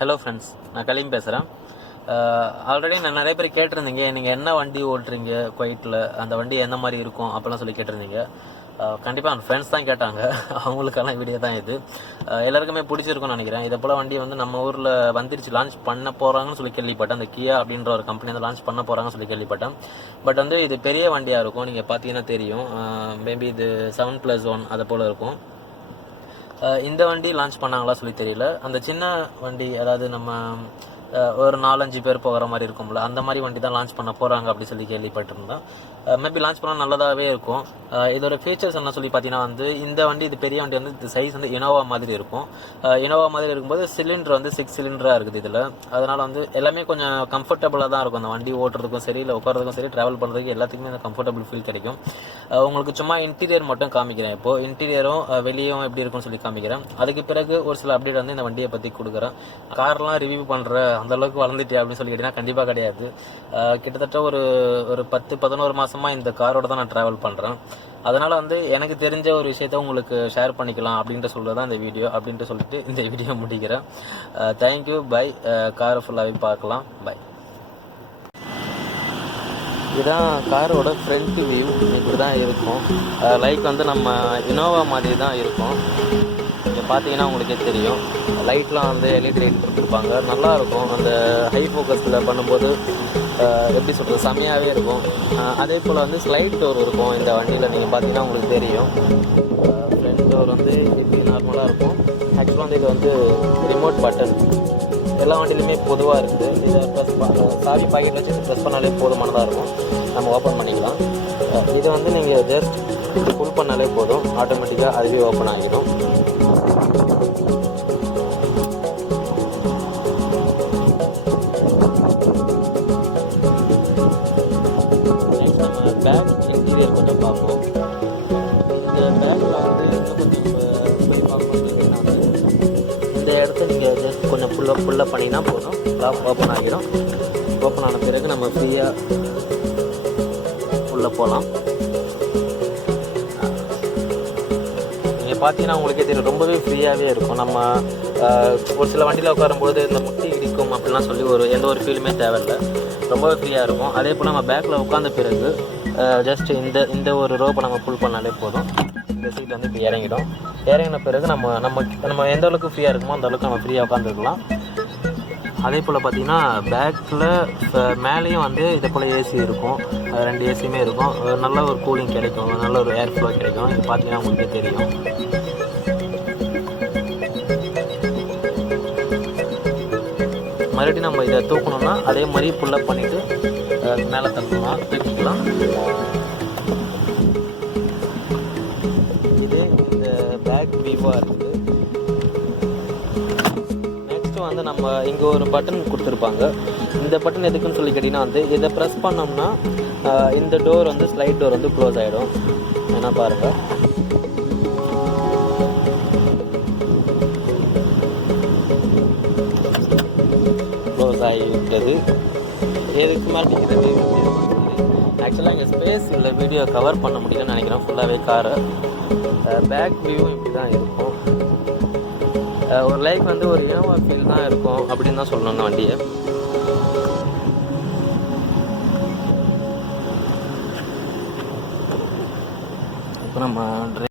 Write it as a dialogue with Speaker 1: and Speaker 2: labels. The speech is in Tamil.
Speaker 1: ஹலோ ஃப்ரெண்ட்ஸ் நான் கலீம் பேசுகிறேன் ஆல்ரெடி நான் நிறைய பேர் கேட்டிருந்தீங்க நீங்கள் என்ன வண்டி ஓட்டுறீங்க குவைட்டில் அந்த வண்டி எந்த மாதிரி இருக்கும்? அப்படிலாம் சொல்லி கேட்டிருந்தீங்க. கண்டிப்பாக என் ஃப்ரெண்ட்ஸ் தான் கேட்டாங்க. அவங்களுக்கான வீடியோ தான் இது. எல்லாருக்குமே பிடிச்சிருக்கும்னு நினைக்கிறேன். இதை போல் வண்டி வந்து நம்ம ஊரில் வந்துருச்சு லான்ச் பண்ண போகிறாங்கன்னு சொல்லி கேள்விப்பட்டேன். அந்த கியா அப்படின்ற ஒரு கம்பெனி வந்து லான்ச் பண்ண போகிறாங்கன்னு சொல்லி கேள்விப்பட்டேன். பட் வந்து இது பெரிய வண்டியாக இருக்கும் நீங்கள் பார்த்தீங்கன்னா தெரியும். மேபி இது செவன் ப்ளஸ் ஒன் அதை போல் இருக்கும். இந்த வண்டி லான்ச் பண்ணாங்களா சொல்லி தெரியல. அந்த சின்ன வண்டி அதாவது நம்ம ஒரு நாலஞ்சு பேர் போகிற மாதிரி இருக்கும்ல அந்த மாதிரி வண்டி தான் லான்ச் பண்ண போகிறாங்க அப்படி சொல்லி கேள்விப்பட்டிருந்தோம் மேபி லான்ச் பண்ணால் நல்லதாகவே இருக்கும். இதோட ஃபீச்சர்ஸ் என்ன சொல்லி பார்த்தீங்கன்னா வந்து இந்த வண்டி இது பெரிய வண்டி வந்து இது சைஸ் வந்து இனோவா மாதிரி இருக்கும். இனோவா மாதிரி இருக்கும்போது சிலிண்டர் வந்து சிக்ஸ் சிலிண்டராக இருக்குது இதில். அதனால் வந்து எல்லாமே கொஞ்சம் கம்ஃபர்டபுளாக தான் இருக்கும். அந்த வண்டி ஓட்டுறதுக்கும் சரி இல்லை உட்காரதுக்கும் சரி ட்ராவல் பண்ணுறதுக்கு எல்லாத்துக்குமே அந்த கம்ஃபர்டபுள் ஃபீல் கிடைக்கும். உங்களுக்கு சும்மா இன்டீரியர் மட்டும் காமிக்கிறேன் இப்போது இன்டீரியரும் வெளியும் எப்படி இருக்கும்னு சொல்லி காமிக்கிறேன். அதுக்கு பிறகு ஒரு சில அப்டேட் வந்து இந்த வண்டியை பற்றி கொடுக்குறேன். கார்லாம் ரிவ்யூ பண்ணுற அந்த அளவுக்கு அப்படின்னு சொல்லி கேட்டிங்கன்னா கண்டிப்பாக கிடையாது. கிட்டத்தட்ட ஒரு ஒரு பத்து பதினோரு மாதமாக இந்த காரோட தான் நான் ட்ராவல் பண்ணுறேன் அதனால் வந்து எனக்கு தெரிஞ்ச ஒரு விஷயத்த உங்களுக்கு ஷேர் பண்ணிக்கலாம் அப்படின்ட்டு சொல்கிறது தான் இந்த வீடியோ அப்படின்ட்டு சொல்லிட்டு இந்த வீடியோ முடிக்கிறேன். தேங்க்யூ பை காரை ஃபுல்லாகவே பார்க்கலாம். பை இதுதான் காரோட ஃப்ரண்ட் வியூ இப்படி தான் இருக்கும் லைக் வந்து நம்ம இனோவா மாதிரி தான் இருக்கும். பார்த்தீங்கன்னா உங்களுக்கே தெரியும். லைட்லாம் வந்து எல்இடி லைட் கொடுத்துருப்பாங்க. நல்லாயிருக்கும். அந்த ஹை ஃபோக்கஸில் பண்ணும்போது எப்படி சொல்கிறது செம்மையாகவே இருக்கும். அதே போல் வந்து ஸ்லைட் டோர் இருக்கும். இந்த வண்டியில் நீங்கள் பார்த்தீங்கன்னா உங்களுக்கு தெரியும். ஃப்ரண்ட் டோர் வந்து இப்படி நார்மலாக இருக்கும். ஆக்சுவலாக வந்து இது வந்து ரிமோட் பட்டன் எல்லா வண்டியிலுமே பொதுவாக இருக்குது. இதை ப்ரெஸ் சாவி பாக்கெட் வச்சு ப்ரெஸ் பண்ணாலே போதுமானதாக இருக்கும். நம்ம ஓப்பன் பண்ணிக்கலாம். இது வந்து நீங்கள் ஜஸ்ட் ஃபுல் பண்ணாலே போதும். ஆட்டோமேட்டிக்காக அதுவே ஓப்பன் ஆகிடும். பேக் இன்டீரியர் கொஞ்சம் பார்ப்போம். இந்த பேக்கில் வந்து கொஞ்சம் போய் இந்த இடத்த நீங்கள் ஜஸ்ட் கொஞ்சம் ஃபுல்லாக ஃபுல்லாக பண்ணினா போதும். லாக் ஓப்பன் ஆகிடும். ஓப்பன் ஆன பிறகு நம்ம ஃப்ரீயாக உள்ளே போகலாம் நீங்கள் பார்த்தீங்கன்னா உங்களுக்கே தெரியும். ரொம்பவே ஃப்ரீயாகவே இருக்கும். நம்ம ஒரு சில வண்டியில் உட்காரும்போது இந்த முட்டி இடிக்கும் அப்படிலாம் சொல்லி ஒரு எந்த ஒரு ஃபீலுமே தேவையில்லை. ரொம்பவே ஃப்ரீயாக இருக்கும். அதே போல் நம்ம பேக்கில் உட்காந்த பிறகு ஜஸ்ட் இந்த இந்த ஒரு ரோப்பை நம்ம புல் பண்ணாலே போதும். இந்த சீட் வந்து இப்போ இறங்கிடும். இறங்கின பிறகு நம்ம நம்ம நம்ம எந்த அளவுக்கு ஃப்ரீயாக இருக்குமோ அந்த அளவுக்கு நம்ம ஃப்ரீயாக உட்காந்துருக்கலாம் அதே போல் பார்த்தீங்கன்னா பேக்கில் மேலேயும் வந்து இதே போல் ஏசி இருக்கும். ரெண்டு ஏசியுமே இருக்கும். நல்ல ஒரு கூலிங் கிடைக்கும். நல்ல ஒரு ஏர் ஃப்ளோ கிடைக்கும். இது பார்த்தீங்கன்னா உங்களுக்கே தெரியும். மறுபடியும் நம்ம இதை தூக்கணும்னா அதே மாதிரி புல்லப் பண்ணிவிட்டு மேலே தள்ளணும் தூக்கிக்கலாம். இது இந்த பேக் வியூவாக இருக்குது நெக்ஸ்ட்டு வந்து நம்ம இங்கே ஒரு பட்டன் கொடுத்துருப்பாங்க. இந்த பட்டன் எதுக்குன்னு சொல்லி கேட்டிங்கன்னா வந்து இதை ப்ரெஸ் பண்ணோம்னா இந்த டோர் வந்து ஸ்லைட் டோர் வந்து க்ளோஸ் ஆகிடும் என்ன பாருங்கள் க்ளோஸ் எதுக்கு மாட்டேங்கிறது ஆக்சுவலாக இங்கே ஸ்பேஸ் இல்லை. வீடியோ கவர் பண்ண முடியலன்னு நினைக்கிறேன். ஃபுல்லாகவே காரை பேக் வியூவும் இப்படி தான் இருக்கும். ஒரு லைக் வந்து ஒரு இனோவா ஃபீல் தான் இருக்கும் அப்படின்னு தான் சொல்லணும் வண்டியை. இப்போ நம்ம